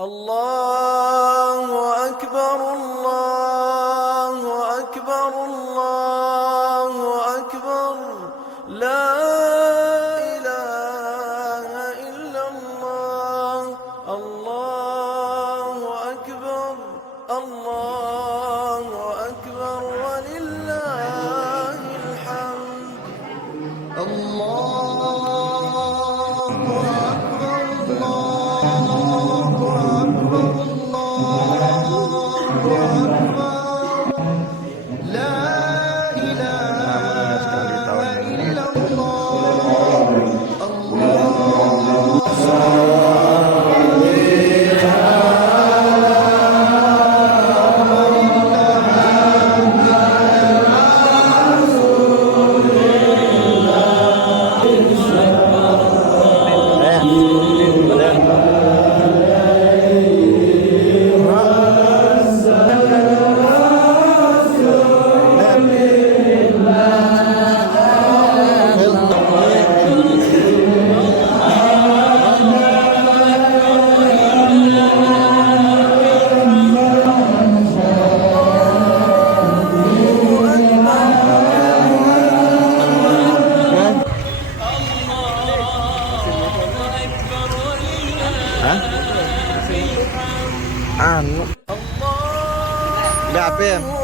الله أكبر الله أكبر الله أكبر لا إله إلا الله الله أكبر الله أكبر ولله الحمد الله Anu. Enggak apa ya?